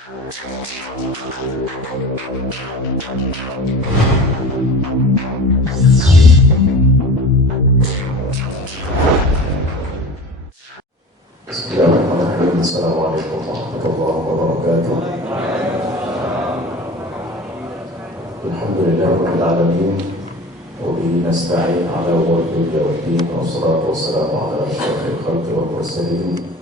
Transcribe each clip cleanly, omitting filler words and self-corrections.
Bismillahirrahmanirrahim. Assalamualaikum warahmatullahi wabarakatuh. Alhamdulillahirabbil alamin. Wa bihi nasta'in 'ala umuri dunya waddin. Wassalatu wassalamu 'ala asyrafil khalqi wal mursalin.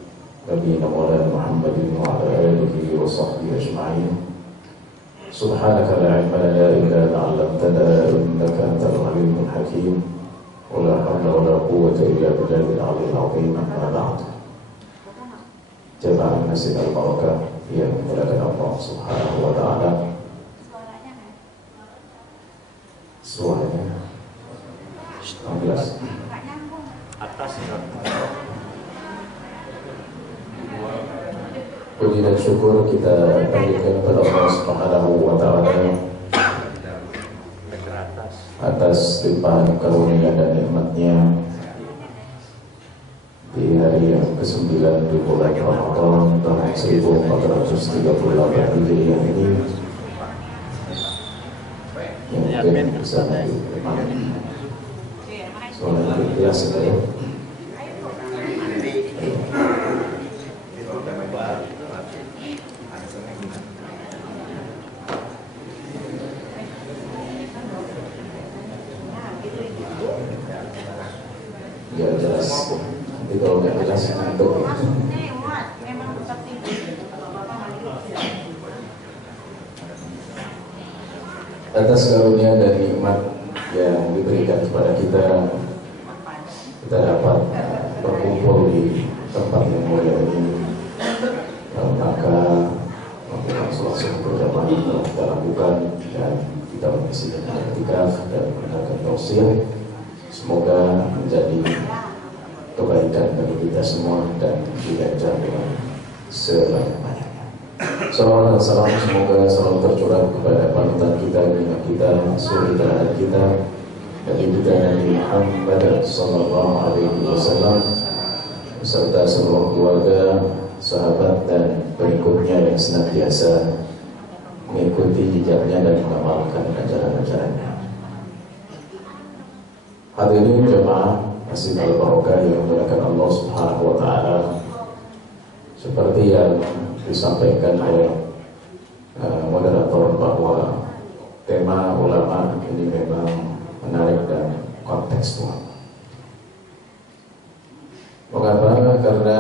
Nabiyina Muhammadin wa 'ala alihi wa sahbihi ajma'in. Subhanaka la 'ilma lana illa ma 'allamtana innaka antal 'alimul hakim. Wa la hawla wa la quwwata illa billahil 'aliyyil 'azim. Amma ba'd. Jemaah Masjid Al-Barakah yang dimuliakan Allah Subhanahu wa taala. Suaranya 16 atas. Puji dan syukur kita panjatkan kepada Allah Subhanahu wa taala atas limpahan karunia dan nikmatnya di hari yang ke-9 di bulan Ramadan tahun 1438 Hijriah ini, yang mungkin bisa ditemani soalnya ikhlas itu ya. Ya jelas. Jadi kalau nggak jelas ngantuk ya. Atas karunia dan nikmat yang diberikan kepada kita dapat berkumpul di tempat yang mulia ini dalam rangka melakukan sholat subuh berjamaah yang telah kita lakukan dan kita mengisi dengan i'tikaf dan mendengarkan tausiah. Semoga menjadi kebaikan bagi kita semua dan diajar dengan sebanyak-banyaknya. Salawat dan salam semoga selalu tercurah kepada panutan kita, bina kita, suri teladan kita, Nabi kita Nabi Muhammad sallallahu alaihi wasallam beserta seluruh keluarga, sahabat dan pengikutnya yang senantiasa mengikuti jejaknya dan mengamalkan ajaran-ajarannya. Hadirin jemaah Masjid Al-Barakah yang dimuliakan Allah Subhanahu wa taala, seperti yang disampaikan oleh moderator bahwa tema ulama ini memang menarik dan kontekstual. Mengapa? Karena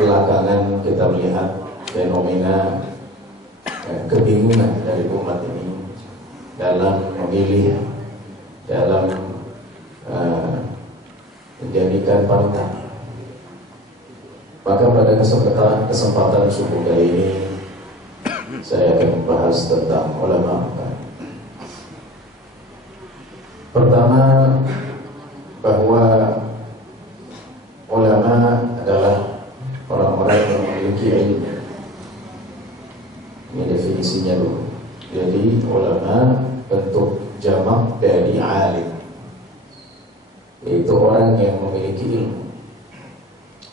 belakangan kita melihat fenomena kebingungan dari umat ini dalam memilih, dalam menjadikan panutan. Maka pada kesempatan subuh kali ini saya akan membahas tentang ulama. Pertama, bahwa ulama adalah orang-orang yang memiliki ilmu. Ini definisinya dulu. Jadi ulama bentuk jamak dari alim, yaitu orang yang memiliki ilmu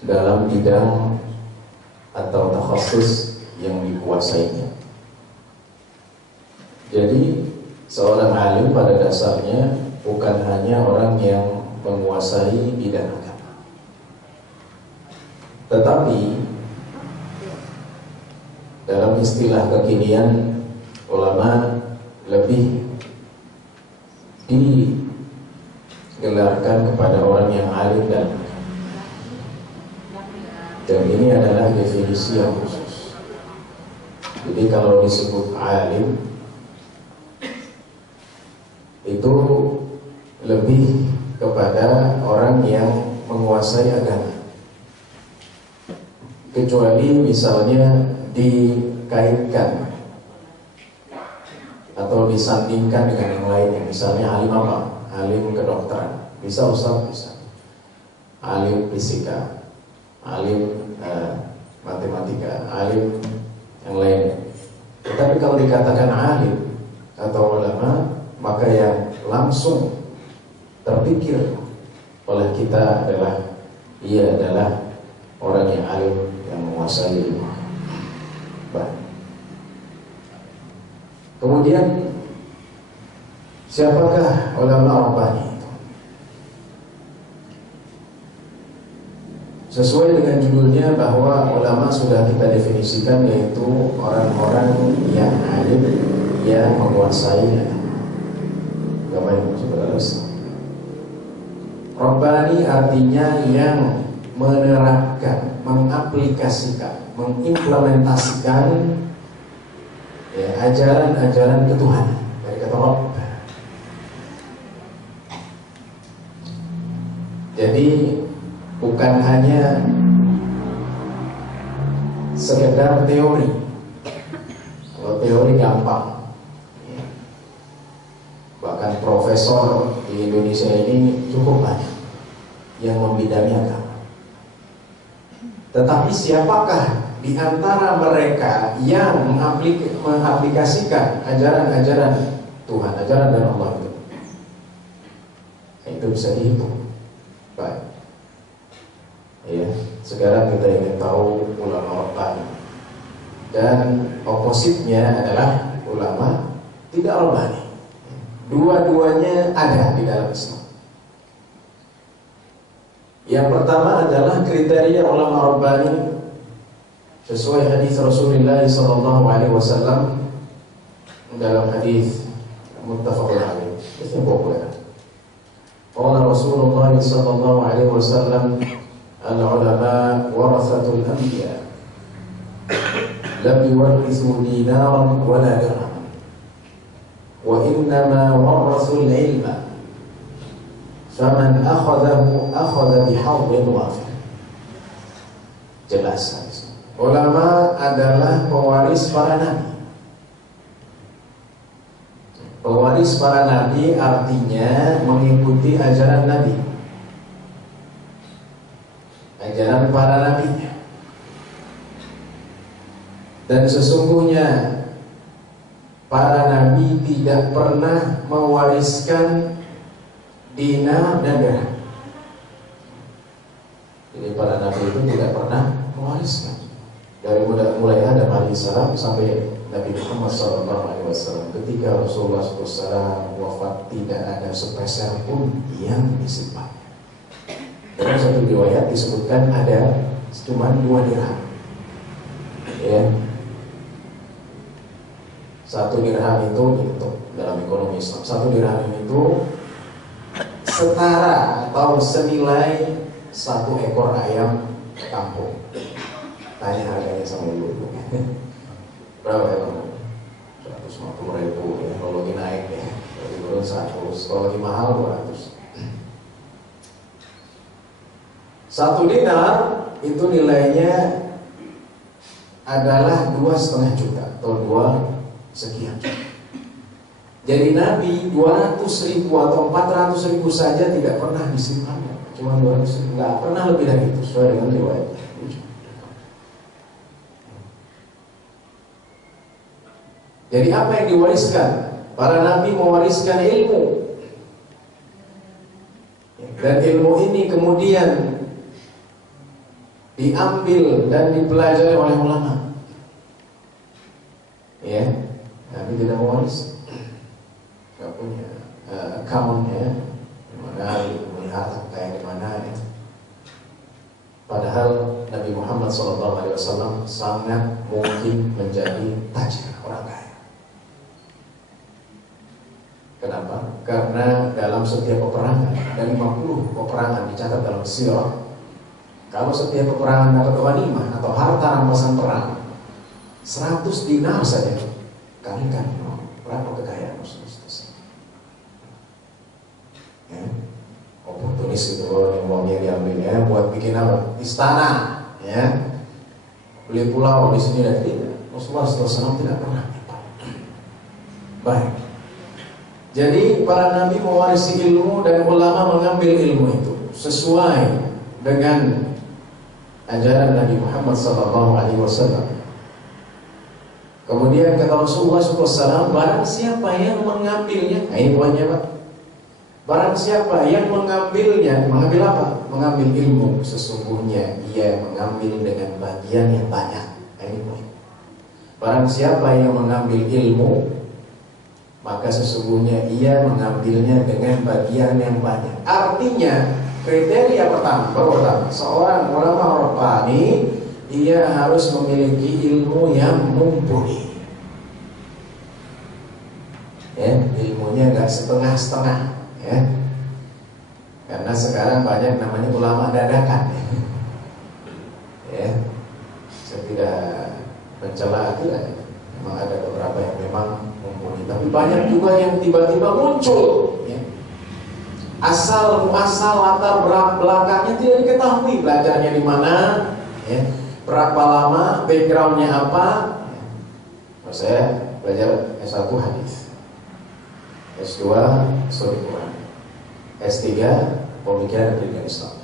dalam bidang atau takhasus yang dikuasainya. Jadi seorang alim pada dasarnya bukan hanya orang yang menguasai bidang agama, tetapi dalam istilah kekinian ulama lebih digelarkan kepada orang yang alim dan ini adalah definisi yang khusus. Jadi kalau disebut alim itu lebih kepada orang yang menguasai agama, kecuali misalnya dikaitkan atau disandingkan dengan yang lainnya. Misalnya alim apa? Alim kedokteran, bisa ustaz, bisa. Alim fisika, alim matematika, alim yang lainnya. Tetapi kalau dikatakan alim atau ulama, maka yang langsung terpikir oleh kita adalah ia adalah orang yang alim, yang menguasai ilmu. Kemudian siapakah ulama Rabbani itu? Sesuai dengan judulnya bahwa ulama sudah kita definisikan, yaitu orang-orang yang alim yang menguasai agama yang saudara Islam. Rabbani artinya yang menerapkan, mengaplikasikan, mengimplementasikan ajaran-ajaran ketuhanan dari kata Rabb. Jadi bukan hanya sekedar teori. Kalau teori gampang, bahkan profesor di Indonesia ini cukup banyak yang membidangi agama. Tetapi siapakah di antara mereka yang mengaplikasikan ajaran-ajaran Tuhan, ajaran dari Allah itu? Itu bisa dihitung. Baik. Ya, sekarang kita ingin tahu ulama Rabbani, dan opositnya adalah ulama tidak Rabbani. Dua-duanya ada di dalam Islam. Yang pertama adalah kriteria ulama Rabbani sesuai hadis Rasulullah SAW dalam hadis muttafaqun alaih. Ini populer. Qala Rasulullah SAW, al-ulama warathatul anbiya, lam yuwarrithu dinaran wala dirhaman, wa innama warathu al-ilma, faman akhadahu akhadha bihadhin wafir. Jelas. Ulama adalah pewaris para nabi. Pewaris para nabi artinya mengikuti ajaran nabi, ajaran para nabi. Dan sesungguhnya para nabi tidak pernah mewariskan dinar dan dirham. Jadi para nabi itu tidak pernah mewariskan. Dari mulai Adam alaihissalam sampai Nabi Muhammad SAW. Ketika Rasulullah SAW wafat, tidak ada sepeser pun yang disimpan. Dalam satu riwayat disebutkan ada cuma 2 dirham. Ya. 1 dirham itu dalam ekonomi Islam, 1 dirham itu setara atau senilai 1 ekor ayam kampung. Tanya harganya sama ibu. Berapa ya Bang? 150.000 ya, kalau lagi naik ya. Kalau turun 100, kalau lagi mahal 200. 1 dinar itu nilainya adalah 2,5 juta atau 2 sekian. Jadi Nabi 200.000 atau 400.000 saja tidak pernah disimpannya. Cuma 200.000, nggak pernah lebih dari itu sesuai dengan riwayat. Jadi apa yang diwariskan? Para nabi mewariskan ilmu, dan ilmu ini kemudian diambil dan dipelajari oleh ulama. Ya, Nabi tidak mewaris, nggak punya account ya, dimana melihat harta yang dimana ya. Padahal Nabi Muhammad SAW sangat mungkin menjadi tajir, orang kaya. Kenapa? Karena dalam setiap peperangan, dan 50 peperangan dicatat dalam sirah, kalau setiap peperangan dapat ghanimah atau harta rampasan perang 100 dinar saja, kalikan berapa kekayaan Rasulullah. Ya, oportunis itu yang uangnya diambilnya buat bikin apa? Istana, ya, beli pulau di sini dan tidak. Rasulullah SAW tidak pernah. Baik. Jadi para nabi mewarisi ilmu dan ulama mengambil ilmu itu sesuai dengan ajaran Nabi Muhammad SAW. Kemudian kata Rasulullah SAW, barang siapa yang mengambilnya, nah ini poinnya Pak. Barang siapa yang mengambilnya, mengambil apa? Mengambil ilmu, sesungguhnya ia mengambil dengan bagian yang banyak. Nah, ini poin. Barang siapa yang mengambil ilmu maka sesungguhnya ia mengambilnya dengan bagian yang banyak. Artinya kriteria pertama, seorang ulama rabbani ia harus memiliki ilmu yang mumpuni. Ya, ilmunya nggak setengah-setengah, ya. Karena sekarang banyak namanya ulama dadakan. Ya, saya tidak mencela itu, ya. Memang ada beberapa yang memang mumpuni, tapi banyak juga yang tiba-tiba muncul. Ya. Asal latar belakangnya tidak diketahui, belajarnya di mana, ya. Berapa lama, backgroundnya apa. Ya. Saya belajar S1 hadis, S2 studi Quran, S3 pemikiran dan pendidikan Islam.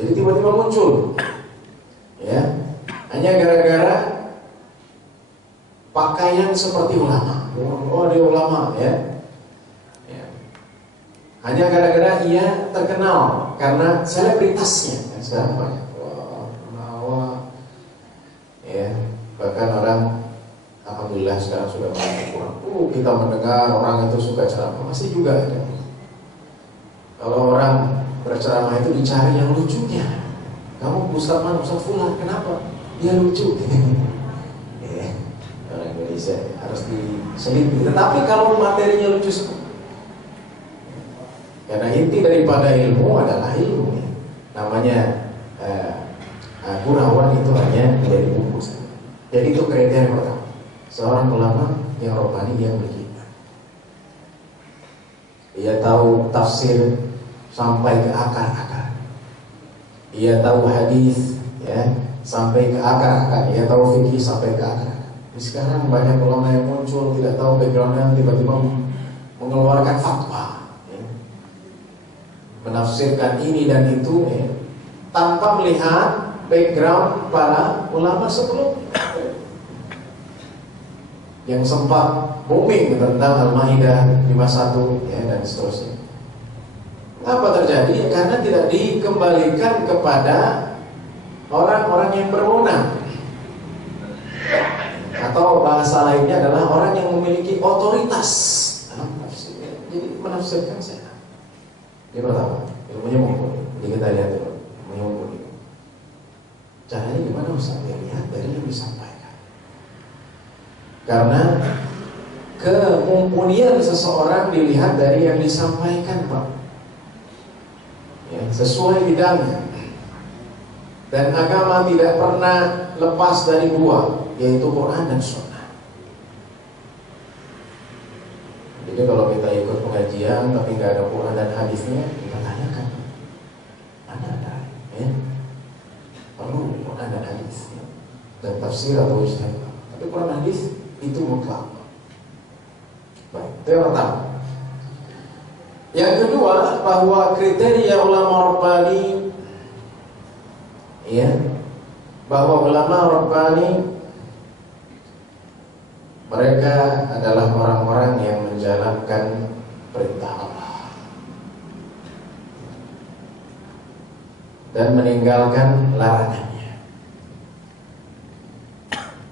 Jadi tiba-tiba muncul, ya, hanya gara-gara pakaian seperti ulama. Oh, dia ulama, ya. Hanya gara-gara ia terkenal karena selebritasnya. Sekarang banyak, ya. Bahkan orang, alhamdulillah sekarang sudah banyak kurang. Kita mendengar orang itu suka ceramah, masih juga ada. Kalau orang berceramah itu dicari yang lucunya. Kamu Ustaz mana? Ustaz Fulan, kenapa? Dia lucu. Ya, orang Indonesia harus diselidiki. Tetapi kalau materinya lucu semua. Karena inti daripada ilmu adalah ilmu. Namanya gurauan itu hanya dari buku. Jadi itu kriteria pertama. Seorang ulama yang robbani dia memiliki. Ia tahu tafsir sampai ke akar-akar. Ia tahu hadis, ya, sampai ke akar-akar. Ia tahu fikih sampai ke akar-akar. Sekarang banyak ulama yang muncul tidak tahu backgroundnya, tiba-tiba mengeluarkan fatwa. Menafsirkan ini dan itu, ya, tanpa melihat background para ulama sebelum yang sempat booming tentang Al-Maidah 51, ya, dan seterusnya. Apa terjadi? Ya, karena tidak dikembalikan kepada orang-orang yang berwenang, atau bahasa lainnya adalah orang yang memiliki otoritas dalam menafsirkan. Jadi menafsirkan saya. Ini pertama, ilmunya mumpuni. Jadi kita lihat dulu, ilmunya mumpuni. Caranya gimana Ustaz? Ya, lihat dari yang disampaikan. Karena kemumpunian seseorang dilihat dari yang disampaikan, Pak. Ya, sesuai bidangnya. Dan agama tidak pernah lepas dari dua, yaitu Quran dan Sunnah. Jadi kalau kita ikut pengajian tapi nggak ada Quran dan hadisnya, kita tanyakan, ada, ya? Perlu Quran dan hadis, ya? Dan tafsir atau ijtihad. Tapi Quran hadis itu mutlak. Baik, itu yang pertama. Yang kedua, bahwa kriteria ulama rabbani, ya, bahwa ulama rabbani mereka adalah orang-orang yang menjalankan perintah Allah dan meninggalkan larangannya.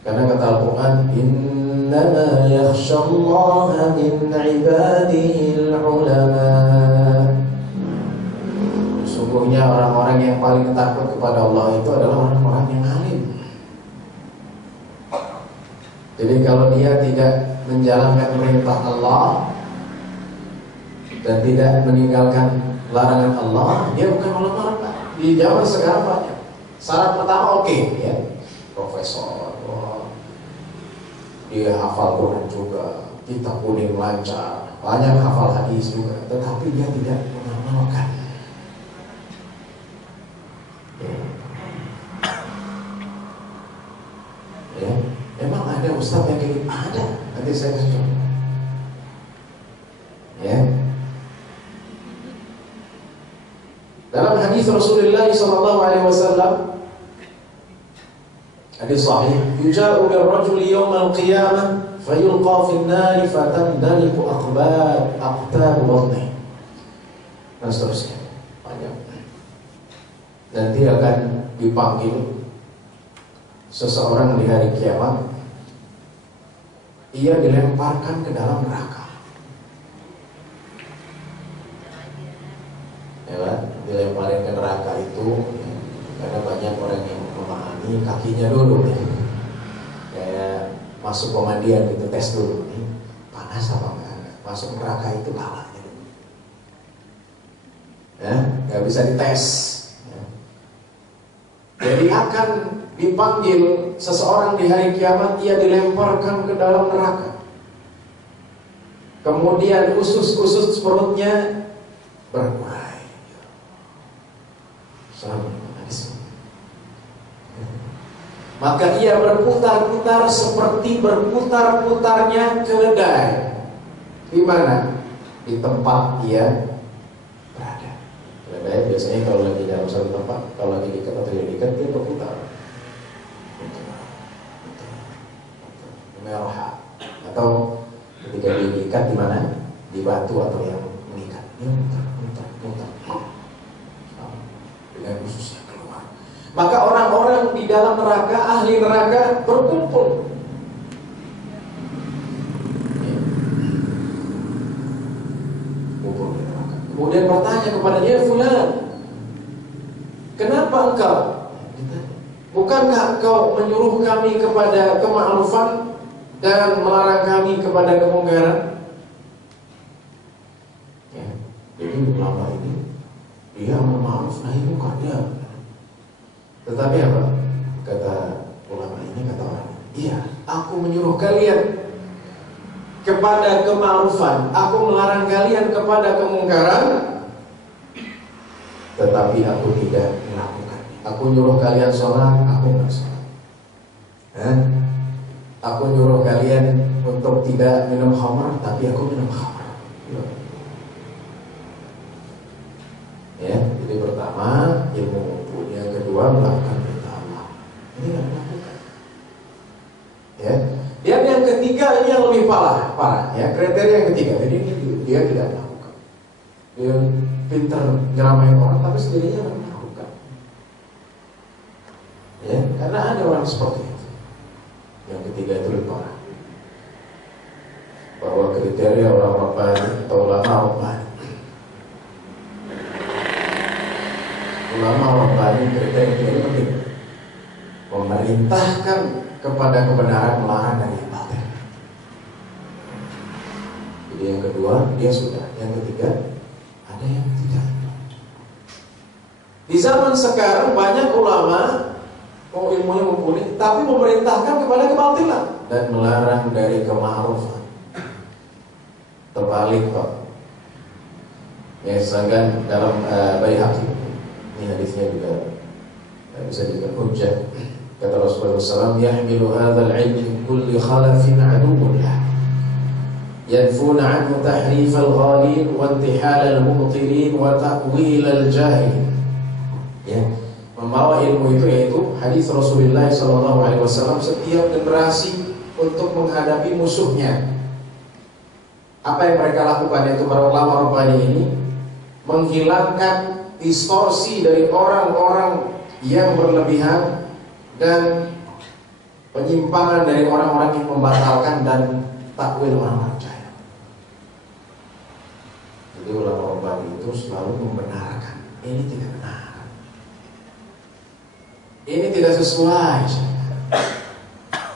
Karena kata Al-Quran, innama yakhshallaha min ibadihil ulama. Sesungguhnya orang-orang yang paling takut kepada Allah itu adalah orang-orang yang alim. Jadi kalau dia tidak menjalankan perintah Allah dan tidak meninggalkan larangan Allah, dia bukan ulama rabbani. Di zaman sekarang banyak. Syarat pertama oke, ya, profesor, dia hafal Quran juga, kitab kuning lancar, banyak hafal hadis juga, tetapi dia tidak mengamalkan. Ya. Memang ada ustaz yang kayak gitu? Ada. Nanti saya kasih contoh. Ya. Dalam hadis Rasulullah SAW, hadis sahih, yuja'u birrajuli yawmal qiyamah fayulqa fin nari fatandaliqu aqtab batni. Dan seterusnya. Banyak. Nanti akan dipanggil seseorang di hari kiamat ia dilemparkan ke dalam neraka. Ya kan? Dilemparin ke neraka itu ya, karena banyak orang yang memahami kakinya dulu ya. Kayak masuk pemandian gitu, tes dulu nih, panas apa enggak. Masuk neraka itu kalahnya dulu. Ya, nggak bisa dites. Ya. Jadi akan dipanggil seseorang di hari kiamat, ia dilemparkan ke dalam neraka. Kemudian usus-usus perutnya bermurai. Maka ia berputar-putar seperti berputar-putarnya keledai. Di mana? Di tempat ia berada. Keledai biasanya kalau lagi dalam satu tempat, kalau lagi diikat atau tidak diikat, dia berputar. Merah. Atau ketika diikat di mana? Di batu atau yang mengikat. Dia putar. Dengan ususnya keluar. Maka orang-orang di dalam neraka, ahli neraka berkumpul. Kemudian bertanya kepadanya, "Fulan, kenapa engkau? Bukankah engkau menyuruh kami kepada kema'rufan dan melarang kami kepada kemungkaran?" Ya, jadi ulama ini dia amar ma'ruf nahi munkar dia. Tetapi apa? Kata ulama ini, kata orang, iya, aku menyuruh kalian kepada kema'rufan, aku melarang kalian kepada kemungkaran, tetapi aku tidak melakukan. Aku nyuruh kalian sholat, aku nggak sholat. Aku nyuruh kalian untuk tidak minum khamar, tapi aku minum khamar. Ya, jadi pertama ilmu mumpuni, yang kedua melakukan perintah Allah. Ini nggak melakukan. Ya. Dan yang ketiga ini yang lebih parah ya, kriteria yang ketiga. Jadi ini dia tidak melakukan. Dia pintar nyeramain orang tapi sendirinya tidak melakukan. Ya, karena ada orang seperti itu. Yang ketiga itu lebih parah. Bahwa kriteria orang rabbani atau ulama rabbani. Ulama rabbani kriteria itu penting. Memerintahkan kepada kebenaran, melarang dari yang batil. Jadi yang kedua dia sudah, yang ketiga ada yang tidak. Di zaman sekarang banyak ulama ilmunya mumpuni, tapi memerintahkan kepada kebatilan dan melarang dari kema'rufan. Terbalik kok. Ya, sedangkan dalam Baihaqi ini hadisnya juga bisa dijadikan hujjah. Kata Rasulullah SAW, "Yahmilu hadzal ilmi min kulli khalafin aduwwun lah. Yadfuna anhu tahrif al-ghalin wa intihal al-mubtilin wa ta'wil al-jahil." Ya, membawa ilmu itu yaitu hadis Rasulullah SAW, setiap generasi untuk menghadapi musuhnya. Apa yang mereka lakukan yaitu para ulama rabbani ini menghilangkan distorsi dari orang-orang yang berlebihan dan penyimpangan dari orang-orang yang membatalkan dan takwil orang-orang percaya. Jadi ulama rabbani itu selalu membenarkan ini tidak benar, ini tidak sesuai,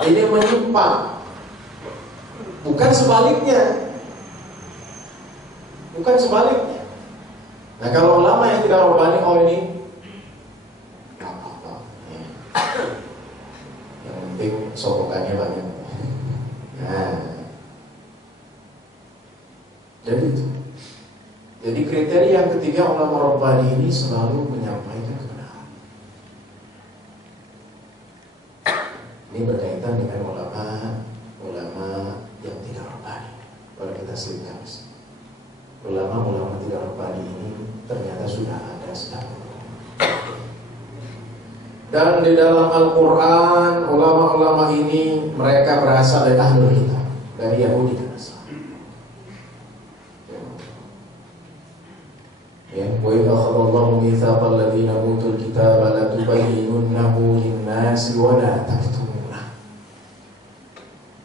ini menyimpang, bukan sebaliknya. Nah, kalau ulama yang tidak rabbani, oh ini yang penting sokokannya banyak. Nah, jadi kriteria yang ketiga ulama rabbani ini selalu menyampaikan kebenaran. Ini berkaitan dengan ulama yang tidak rabbani. Kalau kita selipkan, ulama tidak rabbani ini ternyata sudah ada sejak dulu. Dan di dalam Al-Quran, ulama-ulama ini mereka berasal dari Ahlul Kitab, dari Yahudi dan Nasrani. Ya, wa idza akhadallahu mitsaqal ladzina utul kitaba la tubayyinunnahu lin-nasi wa la taktumunahu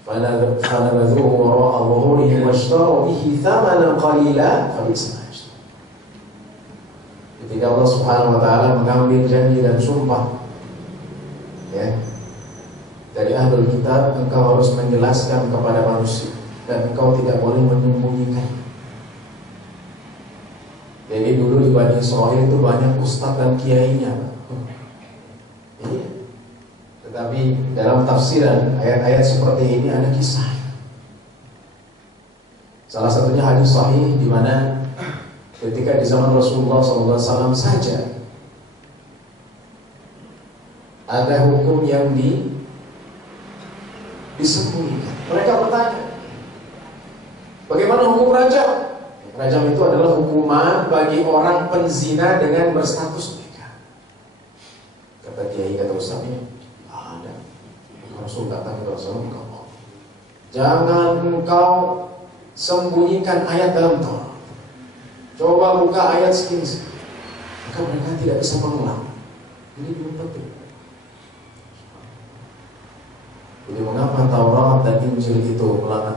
فَنَبَذُوهُ وَرَاءَ ظُهُورِهِمْ وَاشْتَرَوْا بِهِ ثَمَنًا قَلِيلًا فَبِئْسَ مَا يَشْتَرُونَ. Ketika Allah Subhanahu wa taala mengambil janji dan sumpah, ya, dari ahlul kitab, engkau harus menjelaskan kepada manusia dan engkau tidak boleh menyembunyikan. Jadi dulu di Bani Israel itu banyak ustadz dan kiainya. Iya. Tetapi dalam tafsiran ayat-ayat seperti ini ada kisah. Salah satunya hadis sahih di mana ketika di zaman Rasulullah SAW saja ada hukum yang disembunyikan. Mereka bertanya, bagaimana hukum rajam? Rajam itu adalah hukuman bagi orang penzina dengan berstatus nikah. Kata kiai, kata ustaznya, ada. Rasul datang ke Rasulullah, jangan engkau sembunyikan ayat dalam Taurat. Coba buka ayat segini, maka mereka tidak bisa mengulang. Ini belum penting. Jadi mengapa Taurat dan Injil itu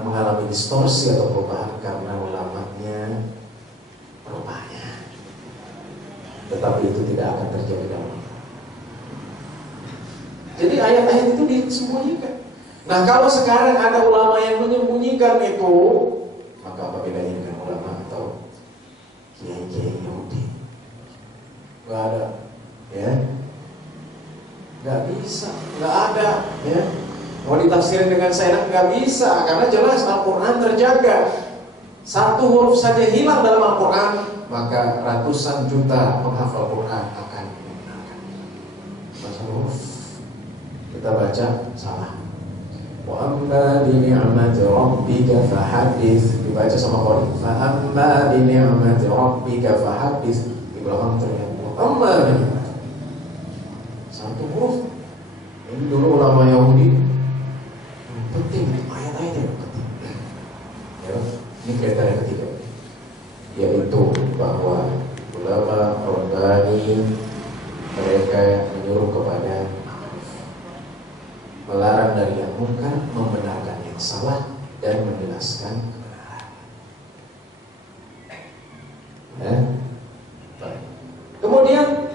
mengalami distorsi atau perubahan? Karena ulamanya rupanya. Tetapi itu tidak akan terjadi dalam. Jadi ayat-ayat itu disembunyikan. Nah, kalau sekarang ada ulama yang menyembunyikan itu, maka apa bedanya dengan ulama atau kiai-kiai Yahudi? Gak ada, ya? Gak bisa, gak ada, ya? Mau ditafsirin dengan seenak nggak bisa, karena jelas Al-Quran terjaga. Satu huruf saja hilang dalam Al-Quran, maka ratusan juta penghafal Quran akan menggunakan. Baca huruf, kita baca salah. Wa amma bi ni'mati rabbika fahaddits, dibaca sama qari. Fa amma bi ni'mati rabbika fahaddits, di belakang terlihat amma bi ni'mati. Satu huruf. Ini dulu ulama Yahudi penting, ayat-ayat yang penting. Ya, ini kriteria ketiga, yaitu bahwa ulama Rabbani mereka menyuruh kepada melarang dari yang munkar, membenarkan yang salah, dan menjelaskan kebenaran. Ya. Kemudian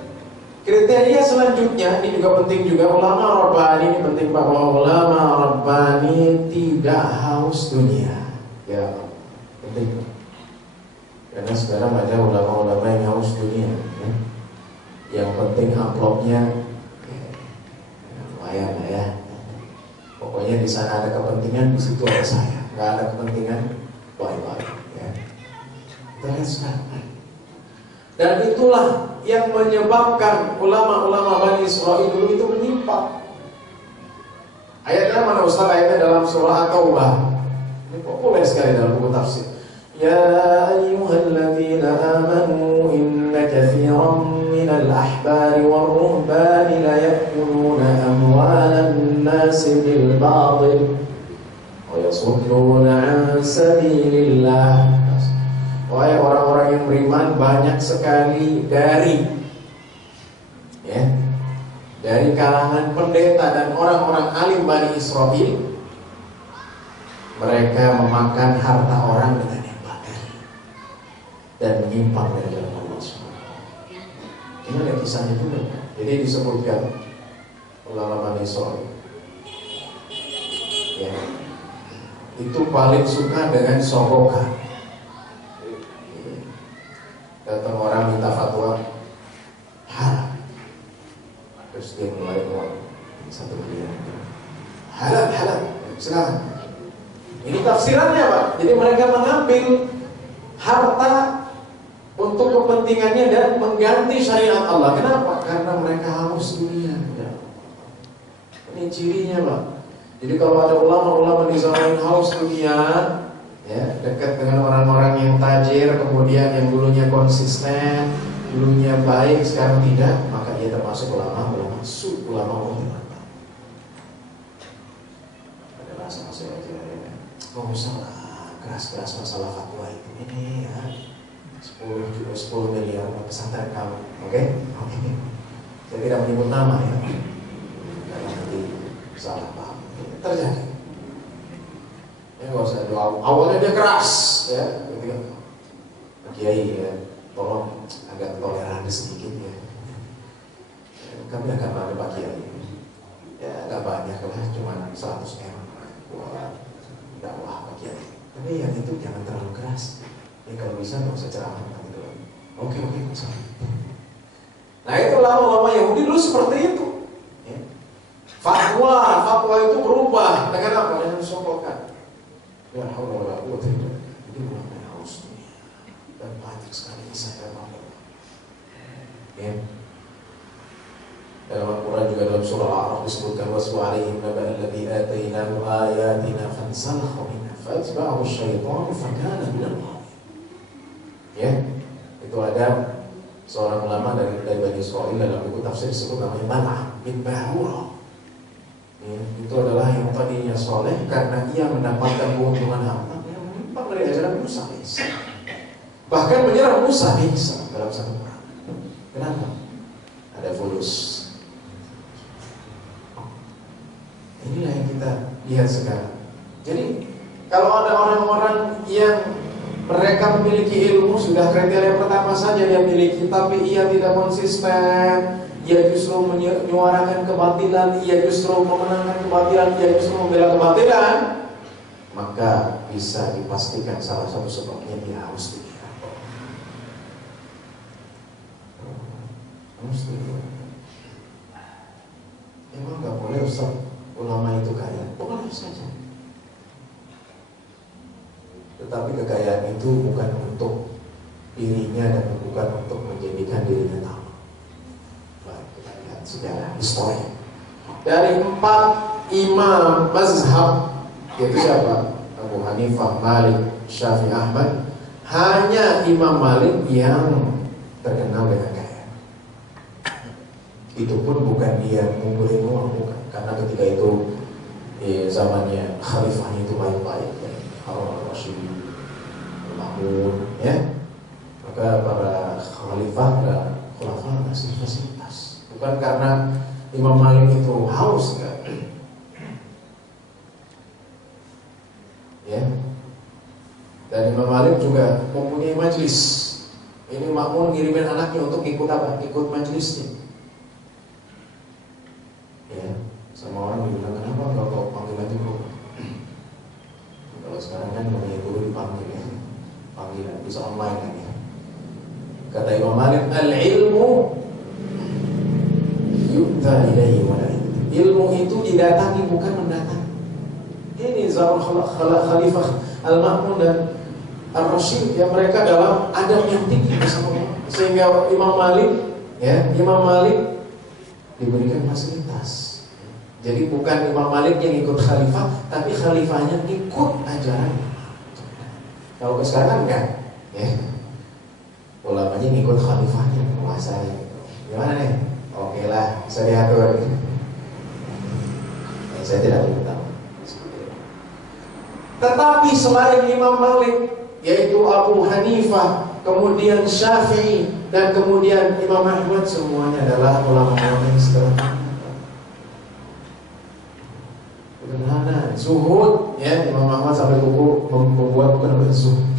kriteria selanjutnya, ini juga penting juga, ulama Rabbani ini penting, bahwa ulama Rabbani tidak haus dunia. Ya, penting. Karena sekarang ada ulama-ulama yang haus dunia, ya. Yang penting amplopnya, ya, lumayan lah ya. Pokoknya di sana ada kepentingan, di situ ada saya. Nggak ada kepentingan, bye-bye. Ya. Kita lihat sekarang. Dan itulah yang menyebabkan ulama-ulama Bani Israel dulu itu menyimpang. Ayatnya mana Ustaz? Ayatnya dalam surah At-Taubah. Ini populer sekali dalam buku tafsir. Ya ayyuhalladzina amanu inna katsiran minal ahbari war-ruhbani la ya'kuluna amwalan nasi bil batil wa yasudduna an sabilillah. Wahai orang-orang yang beriman, banyak sekali dari kalangan pendeta dan orang-orang alim Bani Israel, mereka memakan harta orang dengan yang batil dan menyimpang dari jalan Allah SWT. Ini ada kisahnya juga. Jadi disebutkan ulama Bani Israel, ya, itu paling suka dengan sogokan. Datang orang minta fatwa haram, terus dia mulai uang 1 miliar. Halal, silakan. Ini tafsirannya Pak. Jadi mereka mengambil harta untuk kepentingannya dan mengganti syariat Allah. Kenapa? Karena mereka haus dunia. Ya. Ini cirinya Pak. Jadi kalau ada ulama-ulama di zaman haus dunia, ya, dekat dengan orang-orang yang tajir, kemudian yang dulunya konsisten, dulunya baik, sekarang tidak, maka ia termasuk ulama-ulama su, ulama-ulama. Ada bahasa saya aja ya. Nggak usah lah keras-keras masalah fatwa itu. Ini ya 10 miliar pesantren kamu, oke? Saya tidak menyebut nama ya, karena nanti salah paham. Terjadi. usah doa. Awalnya dia keras, ya. Ketika Kiai ya, tolong agak toleran sedikit ya. Kami akan ada Pak Kiai. Ya, agak banyak lah, cuma 100 M buat dakwah Pak Kiai. Tapi yang itu jangan terlalu keras. Ya kalau bisa nggak usah ceramah gitu. Oke, bisa. Nah itu lama-lama Yahudi dulu seperti itu. Ya. Fatwa itu berubah dengan apa? Dengan sokokan. Ya Allah, wala quwwata illa billah. Ini ulama yang harus dunia dan banyak sekali kisah dan masalah. Ya. Dalam Al-Quran juga dalam surah Al-A'raf disebutkan wasfu alaihim naba'al ladzi atainahu ayatina fansalakha minha fatba'ahu asy-syaitanu fakana minal ghawin. Ya. Itu ada seorang ulama dari Bani Israil dalam buku tafsir disebut namanya Bal'am bin Ba'ura. Ya, itu adalah yang tadinya soleh karena ia mendapatkan keuntungan harta yang menyimpang dari ajaran Musa Isa. Bahkan menyerang Musa Isa dalam satu perang. Kenapa? Ada fulus. Inilah yang kita lihat sekarang. Jadi kalau ada orang-orang yang mereka memiliki ilmu, sudah kriteria pertama saja dia miliki, tapi ia tidak konsisten, ia justru menyuarakan kebatilan, ia justru memenangkan kebatilan, ia justru membela kebatilan, maka bisa dipastikan salah satu sebabnya dia harus dikira. Harus dikira. Emang nggak boleh Ustaz ulama itu kaya? Boleh saja. Tetapi kekayaan itu bukan untuk dirinya dan bukan untuk menjadikan dirinya tahu. Baik, kita lihat sejarah histori. Dari 4 imam mazhab, yaitu siapa? Abu Hanifah, Malik, Syafi'i, Ahmad. Hanya Imam Malik yang terkenal dengan kaya. Itu pun bukan dia ngumpulin uang, bukan. Karena ketika itu zamannya khalifahnya itu baik-baik, ya. Harun al-Rasyid, Al-Ma'mun, ya. Maka para khalifah dan khulafah ngasih fasilitas. Bukan karena Imam Malik itu haus, enggak. Ya. Dan Imam Malik juga mempunyai majlis. Ini Ma'mun ngirimin anaknya untuk ikut apa? Ikut majlisnya. Ya. Sama orang bilang, kenapa enggak kau panggil aja guru? Kalau sekarang kan namanya guru dipanggil ya. Panggilan, bisa online kan ya. Kata Imam Malik, al-ilmu yu'ta ilaihi wa la yu'ta. Ilmu itu didatangi bukan mendatangi. Ini zaman Khalifah Al-Ma'mun dan Ar-Rasyid yang mereka dalam adab yang tinggi bersama Allah. Sehingga Imam Malik diberikan fasilitas. Jadi bukan Imam Malik yang ikut khalifah, tapi khalifahnya ikut ajaran. Kalau sekarang enggak, ya. Ulamanya ngikut khalifahnya, menguasai. Gimana nih? Oke lah, bisa diatur. Saya tidak tahu. Tetapi selain Imam Malik, yaitu Abu Hanifah, kemudian Syafi'i, dan kemudian Imam Ahmad, semuanya adalah ulama-ulama yang sederhana. Sederhana, zuhud, ya. Imam Ahmad sampai buku membuat buku namanya zuhud.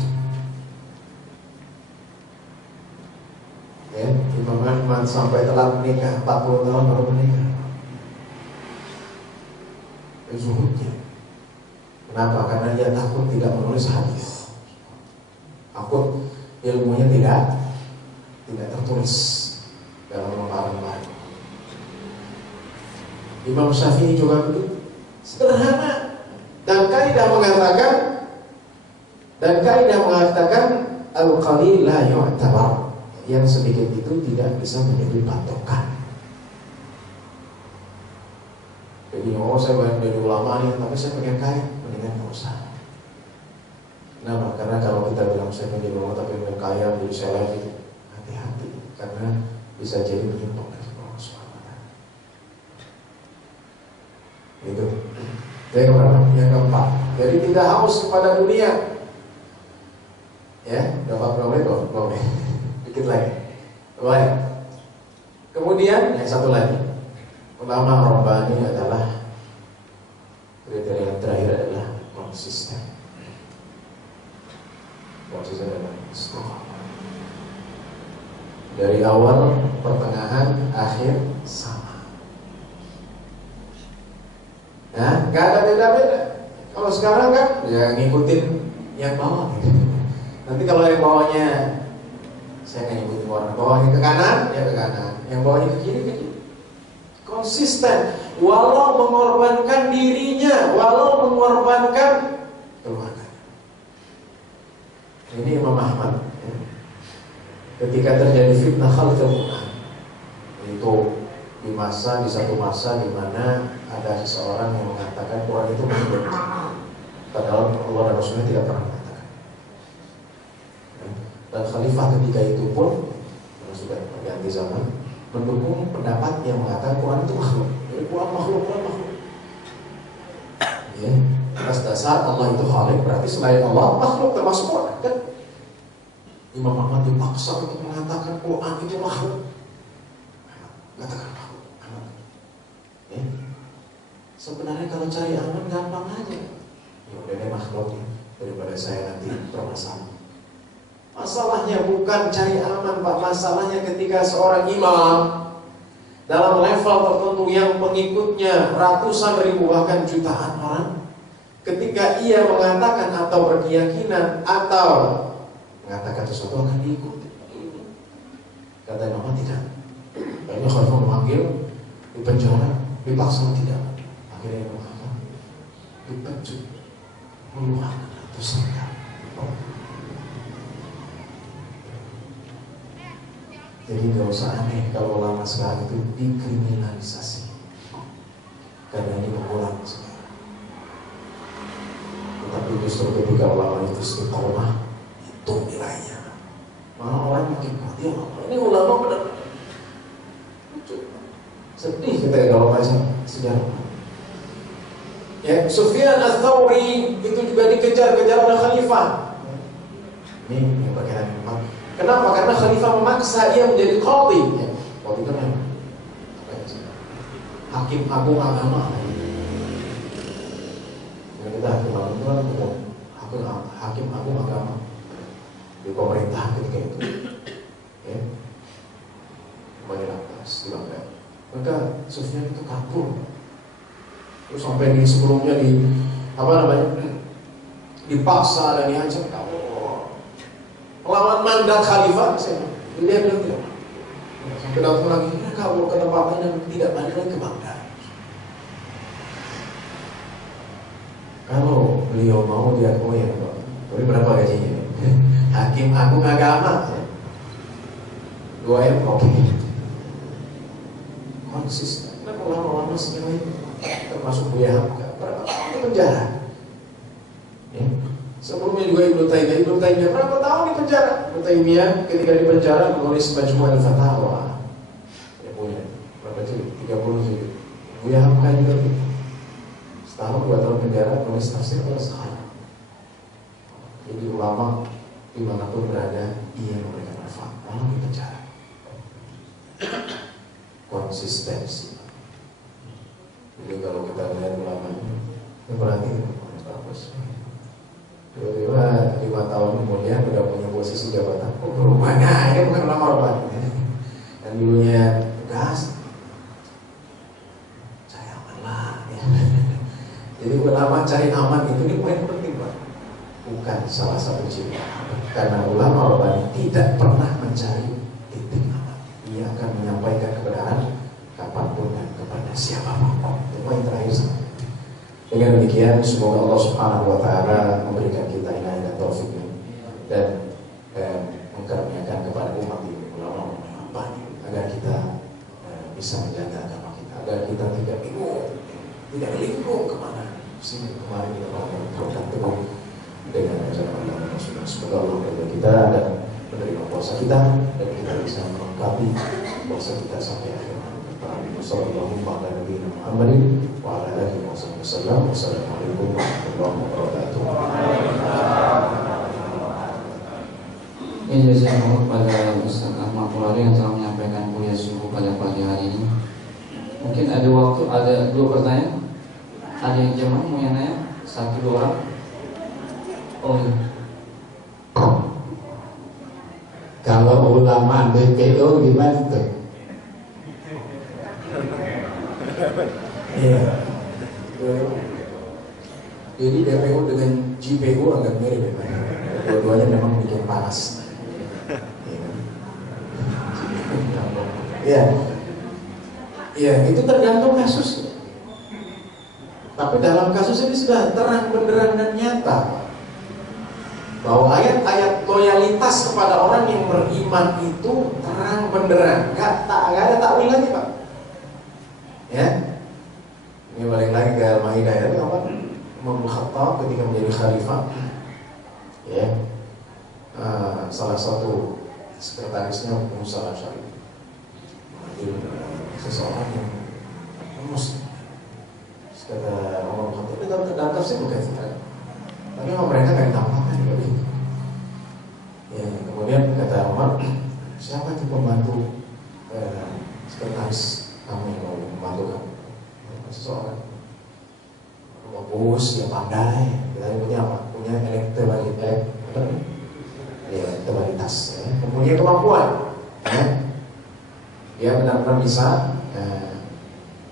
Ya, Imam Ahmad sampai telat menikah 40 tahun baru menikah. Zuhudnya. Kenapa? Karena dia takut tidak menulis hadis. Takut ilmunya tidak tertulis dalam lembaran. Imam Syafi'i juga begitu. Sederhana. Dan kaidah mengatakan al-qalil la yu'tabar. Yang sedikit itu tidak bisa menjadi patokan. Jadi saya pengen jadi ulama nih, tapi saya pengen kaya, mendingan nggak usah. Kenapa? Karena kalau kita bilang saya pengen jadi ulama tapi pengen kaya, jadi seleb gitu, hati-hati, karena bisa jadi menyimpang dari Allah SWT. Itu. Yang keempat. Jadi tidak haus kepada dunia. Ya, dapat belum? Dikit lagi. Baik. Kemudian yang satu lagi, ulama Rabbani adalah kriteria yang terakhir adalah konsisten. Mukjizat adalah istiqamah. Dari awal, pertengahan, akhir sama. Nah, nggak ada beda-beda. Kalau sekarang kan ya ngikutin yang bawah gitu. Nanti kalau yang bawahnya, saya nggak ngikutin warna bawahnya ke kanan, ya ke kanan. Yang bawahnya ke kiri, ke kiri. Konsisten, walau mengorbankan dirinya, walau mengorbankan keluarga. Ini Imam Ahmad. Ketika terjadi fitnah khalqul Quran, itu di satu masa di mana ada seseorang yang mengatakan Quran itu makhluk, padahal Allah dan Rasulnya tidak pernah mengatakan. Dan khalifah ketika itu pun, karena sudah berganti zaman, mendukung pendapat yang mengatakan Quran itu makhluk. Jadi Quran makhluk. Ya, atas dasar Allah itu khalik, berarti selain Allah makhluk termasuk Quran kan? Imam Ahmad dipaksa untuk mengatakan Quran itu makhluk. Katakan makhluk. Ya. Sebenarnya kalau cari aman gampang aja. Ya udah deh makhluk ya, daripada saya nanti bermasalah. Masalahnya bukan cari aman, Pak. Masalahnya ketika seorang imam dalam level tertentu yang pengikutnya ratusan ribu bahkan jutaan orang, ketika ia mengatakan atau berkeyakinan atau mengatakan sesuatu akan diikuti. Kata Imam tidak. Akhirnya khalifah memanggil, dipenjara, dipaksa tidak. Akhirnya Imam Ahmad dipecut puluhan ratusan kali. Jadi gak usah aneh kalau ulama sekarang itu dikriminalisasi, karena ini mengulang sekarang. Tetapi justru ketika ulama itu istiqomah, itu nilainya. Malah orang makin kuat, ya ini ulama benar-benar lucu. Sedih kita kalau baca sejarah. Ya, Sufyan Ats-Tsauri itu juga dikejar-kejar oleh khalifah. Ini yang bagian yang keempat. Kenapa? Karena khalifah memaksa dia menjadi qadhi. Ya, qadhi itu kan hakim agung agama. Yang kita hakim agung itu kan hakim agung agama di pemerintahan ketika itu. Ya, bagian atas di Baghdad. Maka Sufyan itu kabur. Terus sampai di sebelumnya dipaksa dan diancam kamu melawan mandat khalifah. Dia bilang tidak. Sampai datang lagi, kabur ke tempat lain dan tidak balik lagi ke Baghdad. Kalau beliau mau diakui ya Pak, tapi berapa gajinya? Hakim agung agama 2 M oke. Konsisten. Dan ulama-ulama sekarang termasuk Buya Hamka berapa tahun di penjara? Ya. Sebelumnya juga Ibnu Taimiyah berapa tahun di penjara? Ibnu Taimiyah ketika di penjara menulis Majmu' al-Fatawa. Ya punya berapa jilid? 30 jilid. Buya Hamka juga setahun 2 tahun penjara menulis tafsir al-Sahih. Jadi ulama dimanapun berada ia memberikan manfaat walau di penjara. Konsistensi. Jadi kalau kita lihat ulama ini berarti bagus. Tiba-tiba 5 tahun kemudian sudah punya posisi jabatan. Oh berubahnya ini bukan ulama Rabbani. Dan dulunya tegas, cari aman lah. Ya. Jadi ulama cari aman itu poin penting Pak. Bukan salah satu ciri. Karena ulama Rabbani tidak pernah mencari titik aman. Ia akan menyampaikan kebenaran kapanpun dan kepada siapapun. Itu poin terakhir. Dengan demikian semoga Allah Subhanahu wa taala memberikan kita inayah dan taufiknya dan mengkaruniakan kepada umat ini ulama Rabbani agar kita bisa menjaga agama kita, agar kita tidak bingung kemana sini kemarin kita berpegang teguh dengan ajaran Allah dan Rasulullah. Semoga Allah menjaga kita dan menerima puasa kita dan kita bisa melengkapi puasa kita sampai akhir. Wassalamualaikum warahmatullahi wabarakatuh. Wassalamualaikum warahmatullahi wabarakatuh. Ini jazakallahu pada Ustaz Ahmad Qurari yang telah menyampaikan kuliah subuh pada pagi hari ini. Mungkin ada waktu, ada 2 pertanyaan. Ada yang jemaah mau yang nanya? 1-2 orang. Oh iya. keulamaan BPO gimana tuh? Iya. Jadi BPO dengan GPO agak mirip ya, Pak. Dua-duanya memang bikin panas. Iya. Iya, itu tergantung kasus. Tapi dalam kasus ini sudah terang benderang dan nyata bahwa ayat-ayat loyalitas kepada orang yang beriman itu terang benderang, nggak ada takwil lagi, Pak. Ya, ini balik lagi ke Al-Maidah ya, apa? Umar bin Khattab ketika menjadi khalifah, ya, salah satu sekretarisnya Musa Al-Syari, seseorang yang muslim. Kata Umar bin Khattab, itu dalam tafsir bukan cerita. Tapi memang mereka nggak ditampakkan gitu. Ya, kemudian kata Umar, siapa itu pembantu sekretaris kamu yang mau membantu kamu? Seseorang bagus, ya pandai, kita punya apa? Punya elektabilitas, ya. Punya kemampuan, ya. Dia benar-benar bisa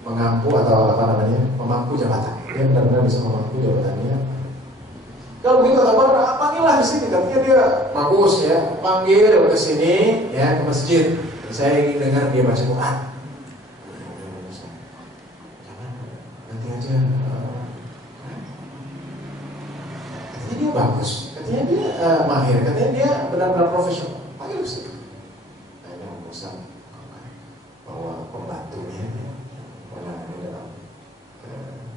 mengampu atau apa namanya, memangku jabatan. Dia benar-benar bisa memangku jabatannya. Kalau begitu kata Umar, panggillah di sini. Katanya dia bagus ya, panggil ke sini ya, ke masjid. Saya ingin dengar dia baca Quran. Jangan, nanti aja. Katanya dia bagus, katanya dia mahir, katanya dia benar-benar profesional. Panggil ke sini. Hanya memutuskan bahwa pembantunya pernah di dalam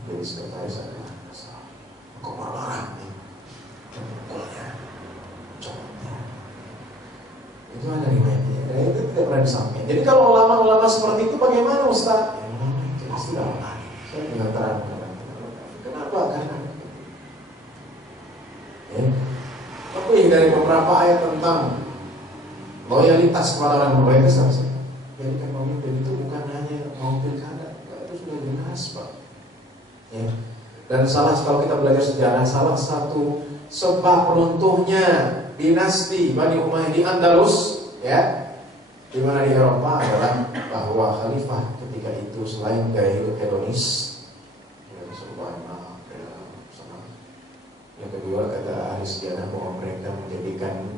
jadi sekretaris adalah kok marah nih, pukulnya, copotnya. Itu ada riwayatnya. Dan itu tidak pernah disampaikan. Jadi kalau ulama-ulama seperti itu bagaimana Ustaz? Ya ulama itu pasti dalam hati. Saya dengan terang. Kenapa? Karena ya. Tapi dari beberapa ayat tentang loyalitas kepada orang yang berloyalitas saja. Jadi kan pemimpin itu bukan hanya mau pilkada, itu sudah jelas, Pak. Ya. Dan kalau kita belajar sejarah, salah satu sebab runtuhnya dinasti Bani Umayyah di Andalus, ya, di mana di Eropa adalah bahwa khalifah ketika itu selain gaya hidup hedonis, ya, subhanallah, yang kedua kata ahli sejarah bahwa mereka menjadikan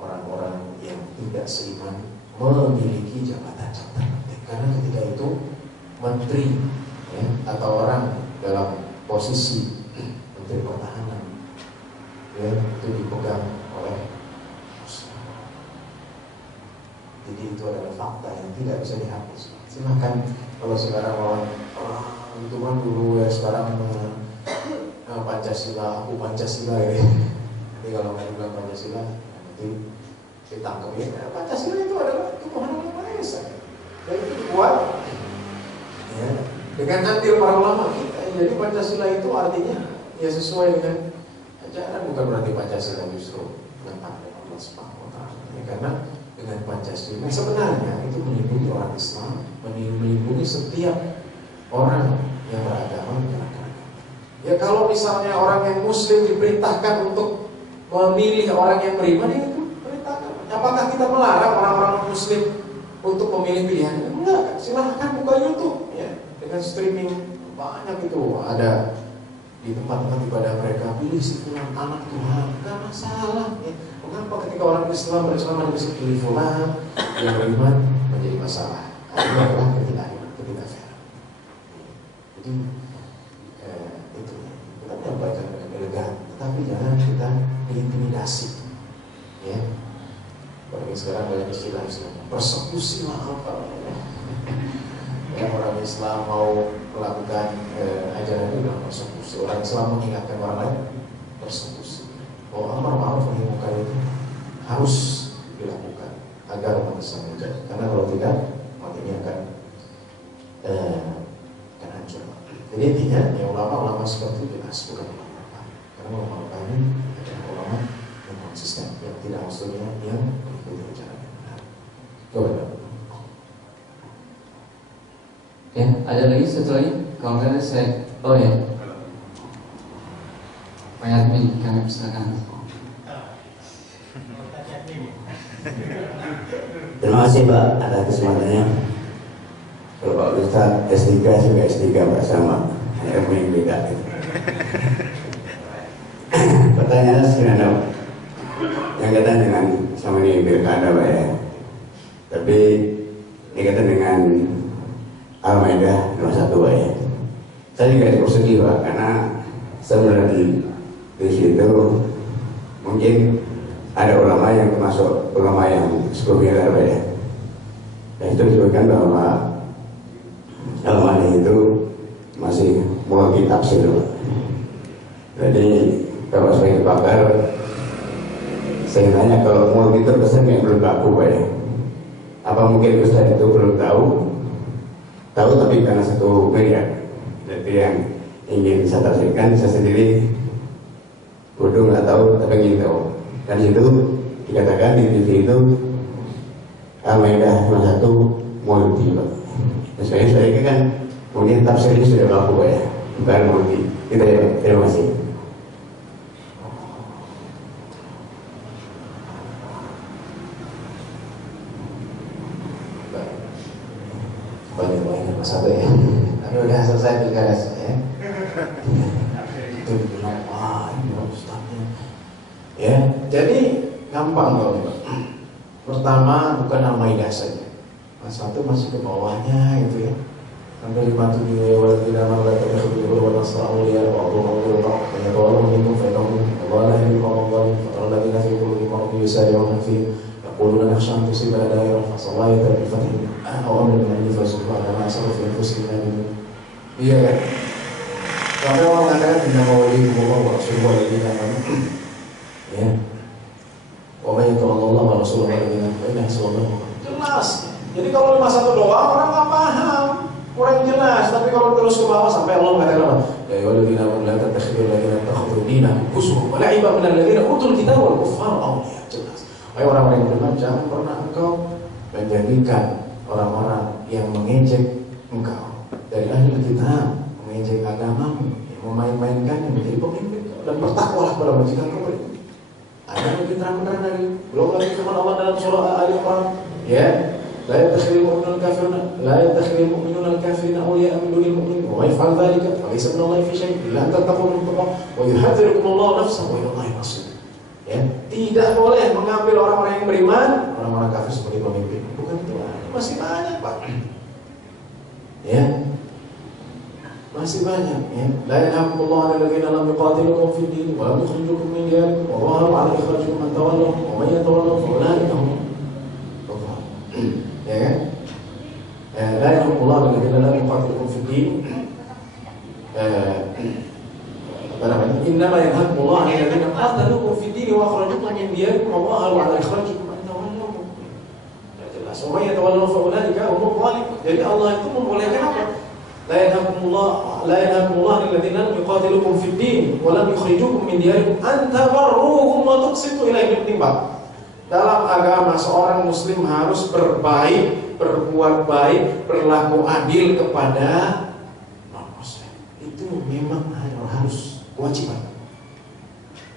orang-orang yang tidak seiman memiliki jabatan-jabatan penting. Karena ketika itu menteri, ya, atau orang dalam posisi menteri pertahanan, ya, itu dipegang oleh Muslim. Jadi itu adalah fakta yang tidak bisa dihapus. Silahkan kalau sekarang orang itu kan dulu ya, sekarang Pancasila, aku Pancasila ya. Nanti kalau nggak bilang Pancasila, nanti ditangkap ya. Pancasila itu adalah ketuhanan yang Maha Esa. Dan itu dibuat ya, dengan andil para ulama kita. Jadi Pancasila itu artinya ya sesuai dengan ajaran, bukan berarti Pancasila justru tentang Allah Subhanahu wa Ta'ala. Ya, karena dengan Pancasila sebenarnya itu melindungi orang Islam, melindungi setiap orang yang beragama menjalankan. Ya kalau misalnya orang yang Muslim diperintahkan untuk memilih orang yang beriman, ya itu perintahkan. Apakah kita melarang orang-orang Muslim untuk memilih pilihan? Enggak, silahkan buka YouTube ya, dengan streaming banyak itu ada di tempat-tempat ibadah mereka, pilih si fulan anak Tuhan, enggak masalah ya. Mengapa ketika orang Islam berislam bisa pilih fulan yang beriman menjadi masalah? Itu adalah ketidakfairan. Jadi itu kita menyampaikan dengan elegan, tetapi jangan kita diintimidasi ya. Apalagi sekarang banyak istilah persekusi lah apa ya, orang Islam mau melakukan ajaran itu dalam persekusi. Orang Islam mengingatkan orang lain persekusi. Bahwa amar ma'ruf nahi munkar itu harus dilakukan agar umat Islam menjadi. Karena kalau tidak, umat ini akan hancur. Jadi intinya ya ulama-ulama seperti itu jelas bukan ulama. Karena ulama ini adalah ulama yang konsisten, yang tidak maksudnya yang mengikuti ajaran yang benar. Coba. Ya, ada lagi satu lagi. Kalau nggak ada saya, oh ya, Pak Yadmin, kami persilakan. Terima kasih Pak atas kesempatannya. Kalau Pak Ustaz S3 juga S3 Pak sama, ilmu yang beda. Pertanyaan sebenarnya yang kaitan dengan sama ini pilkada Pak ya. Tapi ini kaitan dengan Al-Maidah 21 Pak ya. Saya juga cukup sedih Pak karena sebenarnya di situ mungkin ada ulama yang termasuk ulama yang cukup miliar Pak ya. Dan itu disebutkan bahwa Al-Maidah itu masih multi tafsir Pak. Jadi kalau sebagai pakar saya tanya, kalau multi tafsir yang belum baku Pak ya, apa mungkin Ustaz itu belum tahu tapi karena satu miliar. Jadi yang ingin saya tafsirkan saya sendiri bodoh nggak tahu tapi ingin tahu. Dan itu dikatakan di TV itu Al-Maidah 21 multi Pak. Misalnya saya kan mungkin tafsirnya sudah baku Pak ya, bukan multi. Itu ya Pak. Terima kasih. Banyak Mas Abe ya. Tapi udah selesai pilkada ya. Itu bilang wah ini Ustaznya. Ya, jadi gampang kalau Pak. Pertama bukan Al-Maidah saja. Mas satu masih ke bawahnya gitu ya. Sampai 57 wal tidak malah terhubung wal nasrul ya wa Allah ya Allah minkum fa innahu Allah la yuqawmu wa alladhina fi qulubihim maradun yusari'una fi yaquluna nakhsha an tusibana da'ira fa sallallahu bil fathi aw amrun min indi fa subhanahu ma asra fi anfusihim. Iya kan? Sampai orang mengatakan inna mawali Allah wa rasulullah alladhina amanu. Ya. Wa may yatawalla wa rasulullah alladhina amanu. Jelas. Jadi kalau 51 doang orang nggak paham, kurang jelas. Tapi kalau terus ke bawah sampai Allah mengatakan apa? Ya ayyuhalladzina amanu la tattakhidhu alladziina ittakhadhu dinakum huzwan wa la'iban minal ladziina utul kitaba wal kuffara awliya. Jelas. Wahai orang-orang yang beriman, jangan pernah engkau menjadikan orang-orang yang mengejek engkau dari ahli kitab, mengejek agamamu, yang memain-mainkannya menjadi pemimpin, dan bertakwalah kepada majikan kau beriman. Ada yang lebih terang-terang dari belum lagi firman Allah dalam surah Al-Imran, ya. لا يتخذ المؤمنون الكافرين أولياء من دون المؤمنين ومن يفعل ذلك فليس من الله في شيء إلا أن تتقوا منهم تقاه ويحذركم الله نفسه وإلى الله المصير. Ya, tidak boleh mengambil orang-orang yang beriman, orang-orang kafir sebagai pemimpin. Bukan itu, masih banyak Pak. Ya, masih banyak. Ya, la yanhakumullahu 'anil ladzina lam yuqatilukum fid din wa lam yukhrijukum min diyarikum wa dhaharu 'ala ikhrajikum man tawallahum wa man yatawallahum fa ulaika hum adh-dhalimun. Ya kan? La yanhakumullahu 'anil ladzina lam yuqatilukum fid din. Innama yanhakumullahu 'anil ladzina qataluukum fid din wa akhrajukum min diyarikum wa dhaharu 'ala ikhrajikum man tawallahum. Jelas. Wa man yatawallahum fa ulaika hum adh-dhalimun. Jadi Allah itu membolehkan apa? La yanhakumullahu 'anil ladzina lam yuqatilukum fid din wa lam yukhrijukum min diyarikum an tabarruhum wa tuqsitu ilaihim. Dalam agama seorang muslim harus berbaik, berbuat baik, berlaku adil kepada non-muslim. Itu memang harus kewajiban.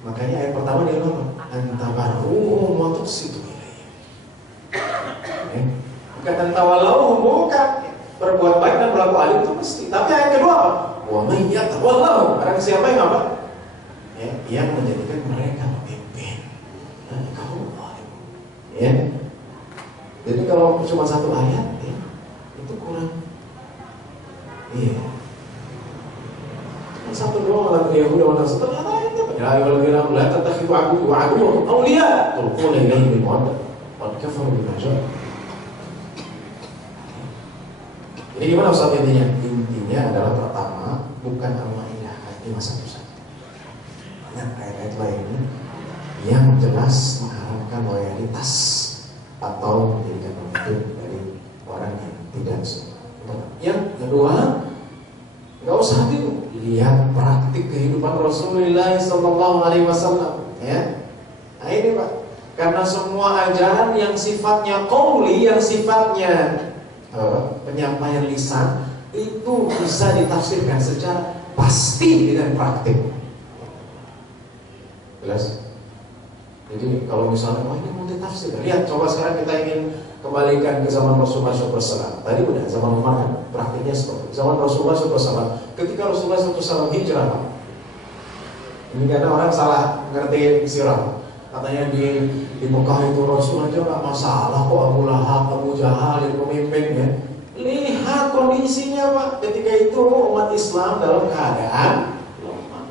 Makanya ayat pertama dia bilang antabarruhum wa tuqsitu ilaihim. Bukan antawallahum, bukan. Berbuat baik dan berlaku adil itu mesti. Tapi ayat kedua apa? Wa may yatawallahu. Barang siapa yang apa? Ya, yang menjadikan mereka pemimpin. Ya. Jadi kalau cuma satu ayat ya, itu kurang. Iya. Satu doang alat Yahudi dan Nasrani ternyata itu. Ya ayyuhalladzina amanu la tattakhidhu aduwwi wa aduwwakum awliya tulquna ilaihim bil mawaddah qad kafaru bima ja'a. Jadi gimana Ustaz intinya? Intinya adalah pertama bukan Al-Maidah ayat 51 saja. Banyak ayat-ayat lainnya yang jelas mengharapkan loyalitas atau menjadikan pemimpin dari orang yang tidak sempurna. Yang kedua, nggak usah bingung, lihat praktik kehidupan Rasulullah SAW. Ya, nah ini Pak, karena semua ajaran yang sifatnya qauli, yang sifatnya penyampaian lisan itu bisa ditafsirkan secara pasti dengan praktik. Jelas? Jadi kalau misalnya, oh ini multi tafsir, lihat coba sekarang kita ingin kembalikan ke zaman Rasulullah SAW. Tadi udah zaman Umar kan, praktiknya seperti zaman Rasulullah SAW. Ketika Rasulullah SAW hijrah, ini karena orang salah ngertiin sirah. Katanya di Mekah itu Rasul aja nggak masalah kok, Abu Lahab, Abu Jahal yang pemimpin ya. Lihat kondisinya Pak, ketika itu umat Islam dalam keadaan lemah.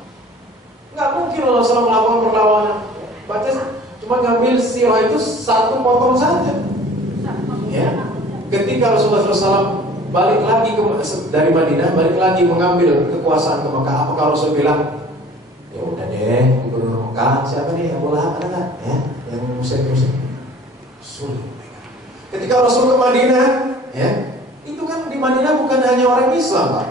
Nggak mungkin Allah SAW melakukan perlawanan. Baca cuma ngambil sirah itu satu potong saja. Ya, ketika Rasulullah SAW balik lagi dari Madinah, balik lagi mengambil kekuasaan ke Mekah, apakah Rasul bilang, ya udah deh, gubernur Mekah siapa nih? Abu Lahab ada nggak? Ya, yang musyrik. Sulit. Ketika Rasul ke Madinah, ya, itu kan di Madinah bukan hanya orang Islam Pak,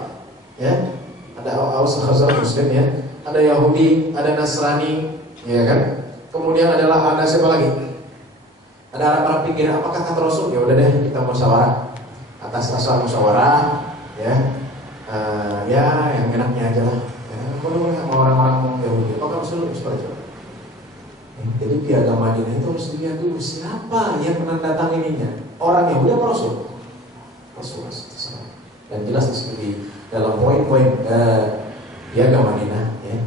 ya, ada Aus Khazraj Muslim ya, ada Yahudi, ada Nasrani, ya kan? Kemudian adalah ada siapa lagi? Ada Arab pikir apakah kata Rasul? Ya udah deh kita musyawarah. Atas dasar musyawarah, ya, ya yang enaknya aja lah. Ya, boleh sama orang-orang Yahudi. Apakah Rasul seperti itu? Jadi piagam Madinah itu harus dilihat dulu siapa yang menandatanganinya. Orang Yahudi apa Rasul? Rasul. Dan jelas di dalam poin-poin piagam Madinah, ya,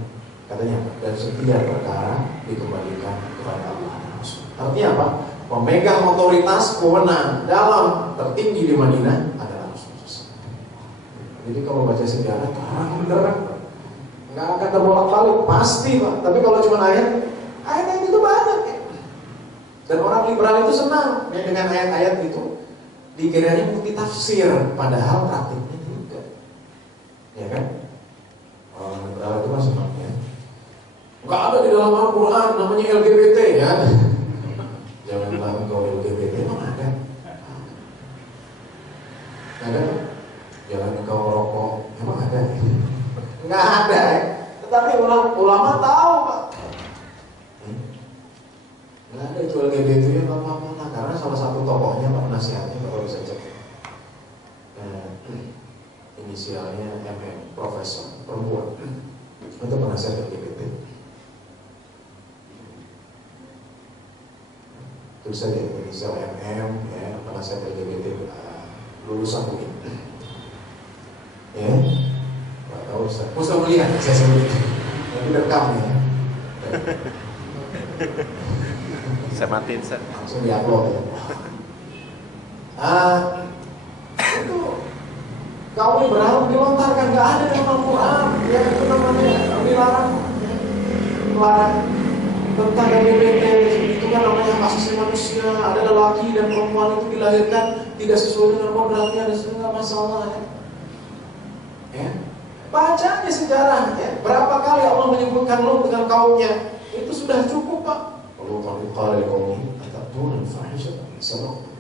katanya dan setiap perkara dikembalikan kepada Allah dan Rasul. Artinya apa? Memegang otoritas wewenang dalam tertinggi di Madinah adalah Rasulullah. Jadi kalau baca sejarah, beneran nggak akan terbolak-balik pasti Pak. Tapi kalau cuma ayat itu banyak ya. Dan orang liberal itu senang ya, dengan ayat-ayat itu dikiranya multi tafsir, padahal praktiknya tidak. Ya kan? Orang liberal itu masih senang ya. Nggak ada di dalam Al-Quran namanya LGBT ya. Jangan bilang engkau LGBT, emang ada? Ada? Jangan engkau rokok, emang ada? Nggak ada ya. Tetapi ulama tahu Pak. Nggak ada itu LGBT ya apa-apa, karena salah satu tokohnya Pak, nasihatnya kalau bisa cek. Inisialnya MM, profesor, perempuan. Itu penasihat LGBT. Terus saja inisial MM, ya, penasihat LGBT lulusan UIN. Ya, nggak tahu Ustaz melihat saya sebut tapi rekam ya. Saya matiin Ustaz. Langsung diupload ya. Itu kaum liberal dilontarkan, nggak ada dalam Al-Quran, ya itu namanya dilarang, melarang tentang LGBT. Itu kan namanya asasi manusia, ada lelaki dan perempuan itu dilahirkan tidak sesuai dengan kodratnya, ada segala masalah ya. Ya. Baca aja sejarah ya. Berapa kali Allah menyebutkan Lut dengan kaumnya, itu sudah cukup Pak. Kalau qala liqaumihi atatuna al-fahisha sabaq.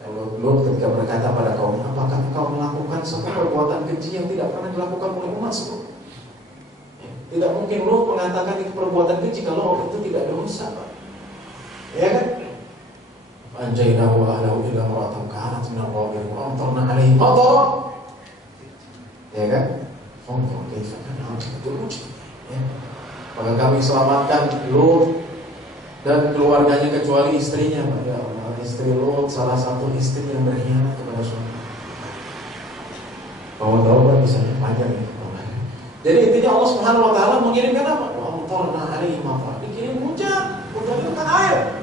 Kalau Lut ketika berkata pada kaumnya, apakah engkau melakukan sebuah perbuatan keji yang tidak pernah dilakukan oleh umat sebelumnya? Tidak mungkin Lut mengatakan itu perbuatan keji kalau itu tidak dosa Pak. Ya kan? Anjaynahu wa ahlahu illa imra'atan kanat minal ghabirin wa amtarna 'alaihim matara. Ya kan? Fanzur kaifa kana 'aqibatul mujrimin. Ya. Maka kami selamatkan Lut dan keluarganya kecuali istrinya Pak. Ya Allah, istri Lut salah satu istri yang berkhianat kepada suami. Mau tahu kan bisa panjang ya. Jadi intinya Allah Subhanahu wa taala mengirimkan apa? Amtarna 'alaihim matara. Dikirim hujan, hujan itu kan air.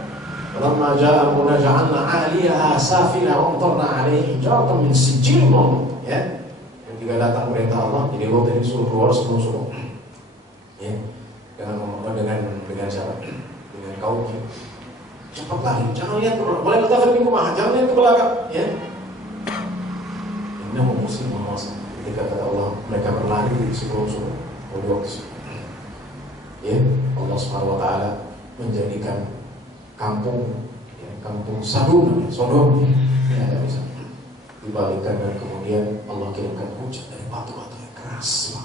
Falamma ja'a amruna ja'alna 'aliyaha safila wa amtarna 'alaihim hijaratan min sijil. Ya. Dan jika datang perintah Allah, jadi Lut ini suruh keluar sebelum suruh. Ya. Dengan siapa? Dengan kaumnya. Cepat lari, jangan lihat boleh letakkan di rumah, jangan lihat ke belakang. Ya. Ini mau musim masa. Ketika kata Allah mereka berlari sebelum-sebelum oleh waktu itu. Ya, Allah Subhanahu wa taala menjadikan kampung ya, kampung Sodom ya, ada bisa dibalikan dan kemudian Allah kirimkan hujan dari batu-batu yang keras.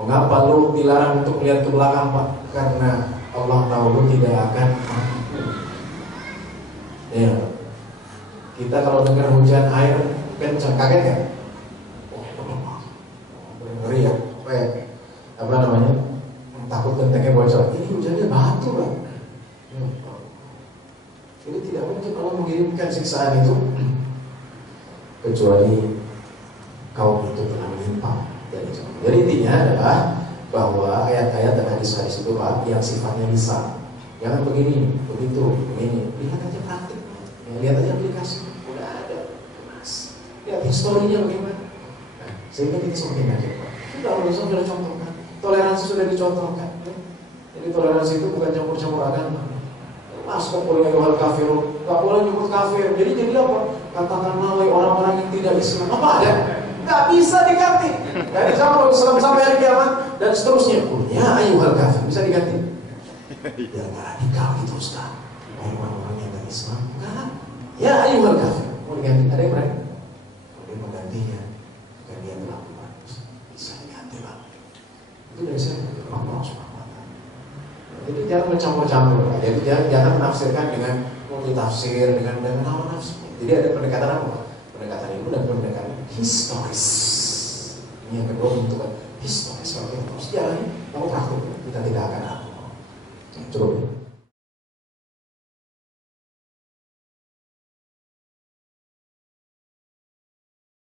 Mengapa lu dilarang untuk melihat ke belakang Pak? Karena Allah tahu lu tidak akan mampu. Ya, kita kalau dengar hujan air kencang, kaget ya? Ngeri ya? Apa namanya? Takut mengirimkan siksaan itu kecuali kaum itu telah menyimpang dari jalan. Jadi intinya adalah bahwa ayat-ayat dan hadis-hadis itu Pak yang sifatnya lisan. Jangan begini, begitu, begini. Lihat aja praktik, ya, lihat aja aplikasi, udah ada. Mas, lihat historinya bagaimana. Nah, sehingga kita semakin yakin Pak. Sudah Allah sudah contohkan, toleransi sudah dicontohkan. Ya. Jadi toleransi itu bukan campur-campur agama. Mas kok boleh jual kafir, nggak boleh nyebut kafir. Jadi apa? Katakanlah wahai orang-orang yang tidak Islam, apa ada? Nggak bisa diganti. Dari zaman Islam sampai hari kiamat dan seterusnya. Ya ayyuhal kafir bisa diganti. Ya nggak radikal gitu Ustaz. Wahai orang-orang yang tidak Islam, enggak. Ya ayyuhal kafir mau diganti. Ada yang berani? Kalau dia menggantinya, bukan dia telah buat. Bisa diganti Pak. Itu dari saya Allah SWT. Jadi jangan mencampur-campur. Jadi jangan menafsirkan dengan multitafsir dengan hawa nafsu. Jadi ada pendekatan apa? Pendekatan ilmu dan pendekatan historis. Ini yang kedua bentukan historis. Kalau kita terus jalani, kamu praktik, kita tidak akan aku. Cukup.